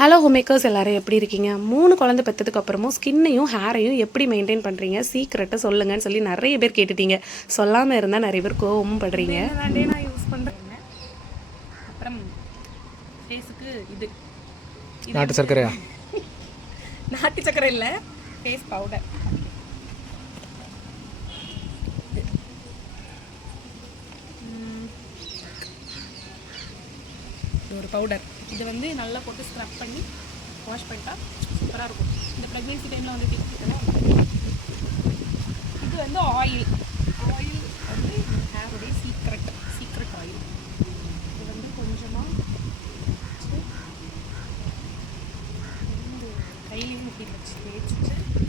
Hello homemakers எல்லோரும் எப்படி இருக்கீங்க? 3 குழந்தை பெற்றதுக்கு அப்புறமும் ஸ்கின்னையும் ஹேரையும் எப்படி மெயின்டைன் பண்ணுறீங்க, சீக்கிரட்டை சொல்லுங்கன்னு சொல்லி நிறைய பேர் கேட்டுட்டீங்க. சொல்லாமல் இருந்தால் நிறைய பேர் கோவமும் படுறீங்க. நான் யூஸ் பண்ணுறேன். அப்புறம் ஃபேஸுக்கு இது நாட்டு சர்க்கரையா? நாட்டு சர்க்கரை இல்லை, ஃபேஸ் பவுடர். ஒரு பவுடர் இது வந்து நல்லா போட்டு ஸ்க்ரப் பண்ணி வாஷ் பண்ணிட்டா சூப்பராக இருக்கும். இந்த ப்ரெக்னென்சி டைமில் வந்து கேட்குறேன். இது வந்து ஆயில் வந்து ஹேருடைய சீக்ரெட் ஆயில். இது வந்து கொஞ்சமாக கையிலையும் இப்படி வச்சு தேய்ச்சிட்டு